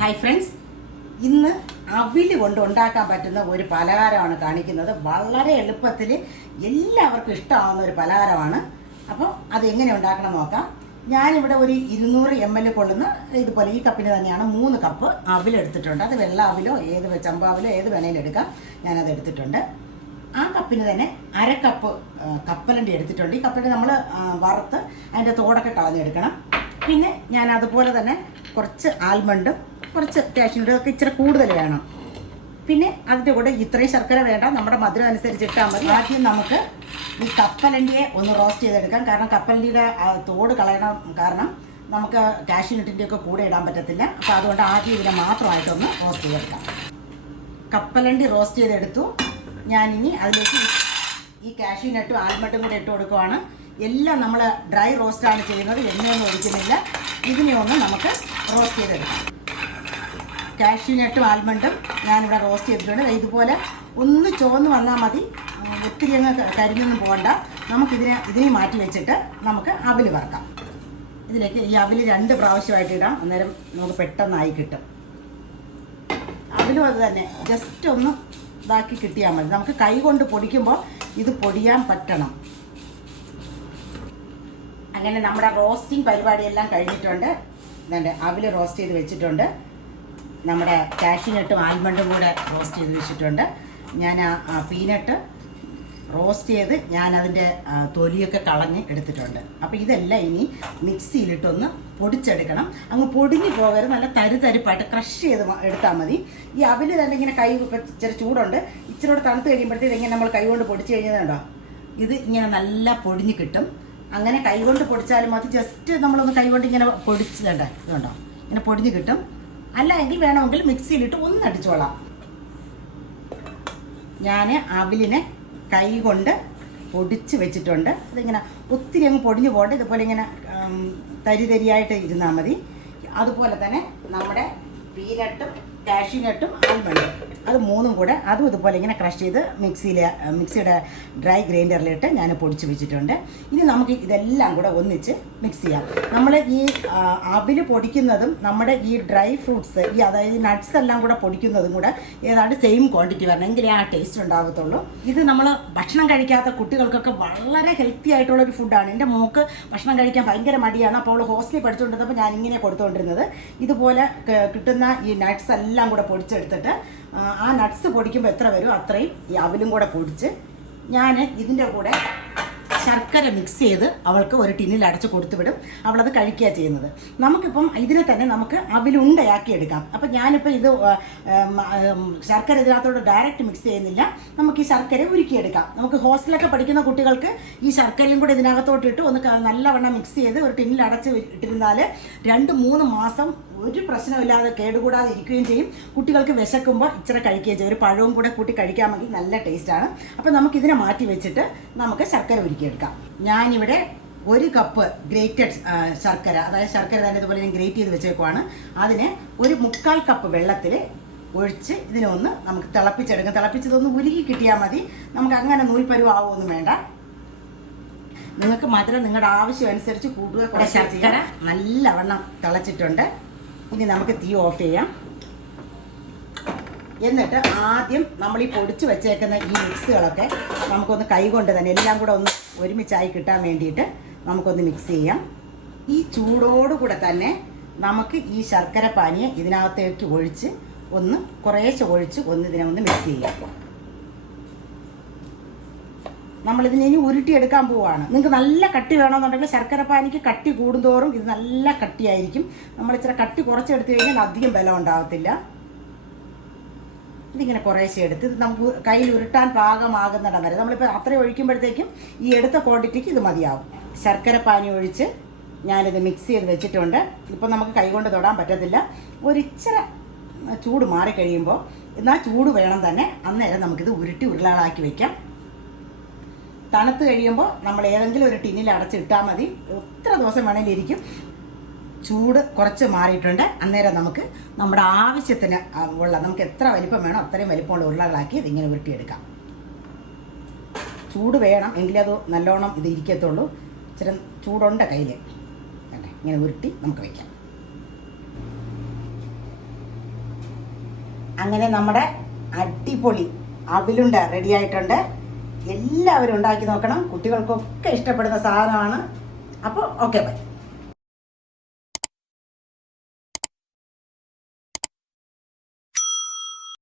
Hi friends ഇന്ന് അവിൽ കൊണ്ട് ഉണ്ടാക്കാൻ പറ്റുന്ന ഒരു പലഹാരമാണ് കാണിക്കുന്നത്. വളരെ എളുപ്പത്തിൽ എല്ലാവർക്കും ഇഷ്ടമാവുന്ന ഒരു പലഹാരമാണ്. അപ്പോൾ അത് എങ്ങനെ ഉണ്ടാക്കണം നോക്കാം. ഞാനിവിടെ ഒരു ഇരുന്നൂറ് എം എൽ കൊള്ളുന്ന ഇതുപോലെ ഈ കപ്പിന് തന്നെയാണ് മൂന്ന് കപ്പ് അവിൽ എടുത്തിട്ടുണ്ട്. അത് വെള്ള അവിലോ ഏത് ചമ്പാവിലോ ഏത് വേണേലും എടുക്കാം. ഞാനത് എടുത്തിട്ടുണ്ട്. ആ കപ്പിന് തന്നെ അര കപ്പ് കപ്പലണ്ടി എടുത്തിട്ടുണ്ട്. ഈ കപ്പലണ്ടി നമ്മൾ വറുത്ത് അതിന്റെ തോടൊക്കെ കളഞ്ഞെടുക്കണം. പിന്നെ ഞാൻ അതുപോലെ തന്നെ കുറച്ച് ആൽമണ്ടും കുറച്ച് കാഷ്യൂനട്ടും ഒക്കെ ഇച്ചിരി കൂടുതൽ വേണം. പിന്നെ അതിന്റെ കൂടെ ഇത്രയും ശർക്കര വേണ്ട. നമ്മുടെ മധുരം അനുസരിച്ച് ഇട്ടാൽ മതി. ആദ്യം നമുക്ക് ഈ കപ്പലണ്ടിയെ ഒന്ന് റോസ്റ്റ് ചെയ്തെടുക്കാം. കാരണം കപ്പലണ്ടിയുടെ തോട് കളയണം കാരണം നമുക്ക് കാഷ്യൂനട്ടിന്റെ ഒക്കെ കൂടെ ഇടാൻ പറ്റത്തില്ല. അപ്പോൾ അതുകൊണ്ട് ആദ്യം ഇതിനെ മാത്രമായിട്ടൊന്ന് റോസ്റ്റ് ചെയ്തെടുക്കാം. കപ്പലണ്ടി റോസ്റ്റ് ചെയ്തെടുത്തു. ഞാനിനി അതിലേക്ക് ഈ കാഷ്യൂ നട്ടും ആൽമട്ടും കൂടെ ഇട്ട് കൊടുക്കുവാണ്. എല്ലാം നമ്മൾ ഡ്രൈ റോസ്റ്റാണ് ചെയ്യുന്നത്. എണ്ണയൊന്നും ഒഴിക്കുന്നില്ല. ഇതിനെ ഒന്ന് നമുക്ക് റോസ്റ്റ് ചെയ്തെടുക്കാം. കാഷ്യൂ നട്ടും ആൽമണ്ടും ഞാനിവിടെ റോസ്റ്റ് ചെയ്തിട്ടുണ്ട്. ഇതുപോലെ ഒന്ന് ചുവന്ന് വന്നാൽ മതി. ഒത്തിരി അങ്ങ് കരിഞ്ഞൊന്നും പോകണ്ട. നമുക്കിതിനെ ഇതിനെ മാറ്റി വെച്ചിട്ട് നമുക്ക് അവിൽ വറക്കാം. ഇതിലേക്ക് ഈ അവിൽ രണ്ട് പ്രാവശ്യമായിട്ട് ഇടാം. അന്നേരം നമുക്ക് പെട്ടെന്നായി കിട്ടും. അവലും അത് തന്നെ. ജസ്റ്റ് ഒന്ന് ഇതാക്കി കിട്ടിയാൽ മതി. നമുക്ക് കൈ കൊണ്ട് പൊടിക്കുമ്പോൾ ഇത് പൊടിയാൻ പറ്റണം. അങ്ങനെ നമ്മുടെ റോസ്റ്റിംഗ് പരിപാടിയെല്ലാം കഴിഞ്ഞിട്ടുണ്ട്. ഇതുണ്ട്. അവിൽ റോസ്റ്റ് ചെയ്ത് വെച്ചിട്ടുണ്ട്. നമ്മുടെ കാഷ്യൂനട്ടും ആൽമണ്ടും കൂടെ റോസ്റ്റ് ചെയ്ത് വെച്ചിട്ടുണ്ട്. ഞാൻ ആ പീനട്ട് റോസ്റ്റ് ചെയ്ത് ഞാൻ അതിന്റെ തൊലിയൊക്കെ കളഞ്ഞ് എടുത്തിട്ടുണ്ട്. അപ്പോൾ ഇതെല്ലാം ഇനി മിക്സിയിലിട്ടൊന്ന് പൊടിച്ചെടുക്കണം. അങ്ങ് പൊടിഞ്ഞു പോകരുത്. നല്ല തരുതരിപ്പായിട്ട് ക്രഷ് ചെയ്ത് എടുത്താൽ മതി. ഈ അവിൽ തന്നെ ഇങ്ങനെ കൈ ഇച്ചിരി ചൂടുണ്ട്. ഇച്ചിരി കൂടെ തണുത്ത് കഴിയുമ്പോഴത്തേക്ക് ഇങ്ങനെ നമ്മൾ കൈ കൊണ്ട് പൊടിച്ച് കഴിഞ്ഞതുണ്ടോ ഇത് ഇങ്ങനെ നല്ല പൊടിഞ്ഞ് കിട്ടും. അങ്ങനെ കൈ കൊണ്ട് പൊടിച്ചാലും മതി. ജസ്റ്റ് നമ്മളൊന്ന് കൈ കൊണ്ട് ഇങ്ങനെ പൊടിച്ചതുണ്ട് ഇതുണ്ടോ ഇങ്ങനെ പൊടിഞ്ഞ് കിട്ടും. അല്ല എങ്കിൽ വേണമെങ്കിൽ മിക്സിയിലിട്ട് ഒന്ന് അടിച്ചോളാം. ഞാൻ അവിലിനെ കൈ കൊണ്ട് പൊടിച്ച് വെച്ചിട്ടുണ്ട്. അതിങ്ങനെ ഒത്തിരി അങ്ങ് പൊടിഞ്ഞു പോകട്ടെ ഇതുപോലെ ഇങ്ങനെ തരി തരിയായിട്ട് ഇരുന്നാൽ മതി. അതുപോലെ തന്നെ നമ്മുടെ പീനട്ടും കാഷ്യൂനട്ടും ആൽമണ്ടും അത് മൂന്നും കൂടെ അതും ഇതുപോലെ ഇങ്ങനെ ക്രഷ് ചെയ്ത് മിക്സിയിൽ മിക്സിയുടെ ഡ്രൈ ഗ്രൈൻഡറിലിട്ട് ഞാൻ പൊടിച്ച് വെച്ചിട്ടുണ്ട്. ഇനി നമുക്ക് ഇതെല്ലാം കൂടെ ഒന്നിച്ച് മിക്സ് ചെയ്യാം. നമ്മൾ ഈ അവിൽ പൊടിക്കുന്നതും നമ്മുടെ ഈ ഡ്രൈ ഫ്രൂട്ട്സ് ഈ അതായത് നട്ട്സ് എല്ലാം കൂടെ പൊടിക്കുന്നതും കൂടെ ഏതാണ്ട് സെയിം ക്വാണ്ടിറ്റി വരണം. എങ്കിലേ ആ ടേസ്റ്റ് ഉണ്ടാകത്തുള്ളൂ. ഇത് നമ്മൾ ഭക്ഷണം കഴിക്കാത്ത കുട്ടികൾക്കൊക്കെ വളരെ ഹെൽത്തി ആയിട്ടുള്ള ഒരു ഫുഡാണ് എന്റെ മോക്ക് ഭക്ഷണം കഴിക്കാൻ ഭയങ്കര മടിയാണ്. അപ്പോൾ അവൾ ഹോസ്റ്റലിൽ പഠിച്ചുകൊണ്ടിരുന്നപ്പോൾ ഞാൻ ഇങ്ങനെ കൊടുത്തുകൊണ്ടിരുന്നത് ഇതുപോലെ കിട്ടുന്ന ഈ നട്ട്സ് എല്ലാം കൂടെ പൊടിച്ചെടുത്തിട്ട് ആ നട്ട്സ് പൊടിക്കുമ്പോൾ എത്ര വരും അത്രയും ഈ അവലും കൂടെ പൊടിച്ച് ഞാൻ ഇതിന്റെ കൂടെ ശർക്കര മിക്സ് ചെയ്ത് അവൾക്ക് ഒരു ടിന്നിൽ അടച്ച് കൊടുത്തു വിടും. അവളത് കഴിക്കുക ചെയ്യുന്നത്. നമുക്കിപ്പം ഇതിനെ തന്നെ നമുക്ക് അവിലുണ്ടയാക്കി എടുക്കാം. അപ്പം ഞാനിപ്പോൾ ഇത് ശർക്കര ഇതിനകത്തോട് ഡയറക്റ്റ് മിക്സ് ചെയ്യുന്നില്ല. നമുക്ക് ഈ ശർക്കര ഉരുക്കിയെടുക്കാം. നമുക്ക് ഹോസ്റ്റലൊക്കെ പഠിക്കുന്ന കുട്ടികൾക്ക് ഈ ശർക്കരയും കൂടെ ഇതിനകത്തോട്ട് ഇട്ട് ഒന്ന് നല്ലവണ്ണം മിക്സ് ചെയ്ത് ഒരു ടിന്നിൽ അടച്ച് ഇട്ടിരുന്നാൽ രണ്ട് മൂന്ന് മാസം ഒരു പ്രശ്നമില്ലാതെ കേടുകൂടാതെ ഇരിക്കുകയും ചെയ്യും. കുട്ടികൾക്ക് വിശക്കുമ്പോൾ ഇച്ചിരി കഴിക്കുകയും ചെയ്യും. ഒരു പഴവും കൂടെ കൂട്ടി കഴിക്കാമെങ്കിൽ നല്ല ടേസ്റ്റാണ് അപ്പോൾ നമുക്കിതിനെ മാറ്റി വെച്ചിട്ട് നമുക്ക് ശർക്കര ഉരുക്കിയെടുക്കാം. ഞാനിവിടെ ഒരു കപ്പ് ഗ്രേറ്റഡ് ശർക്കര അതായത് ശർക്കര തന്നെ ഇതുപോലെ ഞാൻ ഗ്രേറ്റ് ചെയ്ത് വെച്ചേക്കുവാണ്. അതിന് ഒരു മുക്കാൽ കപ്പ് വെള്ളത്തിൽ ഒഴിച്ച് ഇതിനെ ഒന്ന് നമുക്ക് തിളപ്പിച്ചെടുക്കാം. തിളപ്പിച്ചതൊന്ന് ഉരുകി കിട്ടിയാൽ മതി. നമുക്ക് അങ്ങനെ നൂൽപ്പരുവ് ആവുമൊന്നും വേണ്ട. നിങ്ങൾക്ക് മധുരം നിങ്ങളുടെ ആവശ്യം അനുസരിച്ച് കൂട്ടുക കുറച്ച് ശർക്കര. നല്ലവണ്ണം തിളച്ചിട്ടുണ്ട്. ഇനി നമുക്ക് തീ ഓഫ് ചെയ്യാം. എന്നിട്ട് ആദ്യം നമ്മൾ ഈ പൊടിച്ച് വെച്ചേക്കുന്ന ഈ മിക്സുകളൊക്കെ നമുക്കൊന്ന് കൈകൊണ്ട് തന്നെ എല്ലാം കൂടെ ഒന്ന് ഒരുമിച്ചായി കിട്ടാൻ വേണ്ടിയിട്ട് നമുക്കൊന്ന് മിക്സ് ചെയ്യാം. ഈ ചൂടോടുകൂടെ തന്നെ നമുക്ക് ഈ ശർക്കര പാനിയെ ഇതിനകത്തേക്ക് ഒഴിച്ച് ഒന്ന് കുറേശ്ശെ ഒഴിച്ച് ഒന്ന് ഇതിനെ ഒന്ന് മിക്സ് ചെയ്യാം. നമ്മളിതിനെ ഇനി ഉരുട്ടിയെടുക്കാൻ പോവാണ്. നിങ്ങൾക്ക് നല്ല കട്ടി വേണമെന്നുണ്ടെങ്കിൽ ശർക്കര പാനിക്ക് കട്ടി കൂടുന്തോറും ഇത് നല്ല കട്ടിയായിരിക്കും. നമ്മൾ ഇച്ചിരി കട്ടി കുറച്ചെടുത്ത് കഴിഞ്ഞാൽ അധികം ബലം ഉണ്ടാകത്തില്ല ഇതിങ്ങനെ കുറേശ്ശെ എടുത്ത് ഇത് നമുക്ക് കയ്യിൽ ഉരുട്ടാൻ പാകമാകുന്നിടം വരെ. നമ്മളിപ്പോൾ അത്രയും ഒഴിക്കുമ്പോഴത്തേക്കും ഈ എടുത്ത ക്വാണ്ടിറ്റിക്ക് ഇത് മതിയാവും. ശർക്കര പാനി ഒഴിച്ച് ഞാനിത് മിക്സ് ചെയ്ത് വെച്ചിട്ടുണ്ട്. ഇപ്പം നമുക്ക് കൈകൊണ്ട് തൊടാൻ പറ്റത്തില്ല. ഒരിച്ചിരി ചൂട് മാറിക്കഴിയുമ്പോൾ എന്നാൽ ചൂട് വേണം തന്നെ. അന്നേരം നമുക്കിത് ഉരുട്ടി ഉരുളാളാക്കി വെക്കാം. തണുത്ത് കഴിയുമ്പോൾ നമ്മൾ ഏതെങ്കിലും ഒരു ടിന്നിൽ അടച്ചിട്ടാൽ മതി. എത്ര ദിവസം വേണമെങ്കിലും ഇരിക്കും. ചൂട് കുറച്ച് മാറിയിട്ടുണ്ട്. അന്നേരം നമുക്ക് നമ്മുടെ ആവശ്യത്തിന് ഉള്ള നമുക്ക് എത്ര വലിപ്പം വേണോ അത്രയും വലിപ്പമുള്ള ഉരുളകളാക്കി ഇതിങ്ങനെ ഉരുട്ടിയെടുക്കാം. ചൂട് വേണം എങ്കിലേ അത് നല്ലോണം ഇത് ഇരിക്കത്തുള്ളൂ. ഇച്ചിരി ചൂടുണ്ട് കയ്യിൽ കണ്ടേ? ഇങ്ങനെ ഉരുട്ടി നമുക്ക് വയ്ക്കാം അങ്ങനെ നമ്മുടെ അടിപൊളി അവിലുണ്ട റെഡി ആയിട്ടുണ്ട്. എല്ലാവരും ഉണ്ടാക്കി നോക്കണം. കുട്ടികൾക്കൊക്കെ ഇഷ്ടപ്പെടുന്ന സാധനമാണ്. അപ്പോൾ ഓക്കെ ബൈ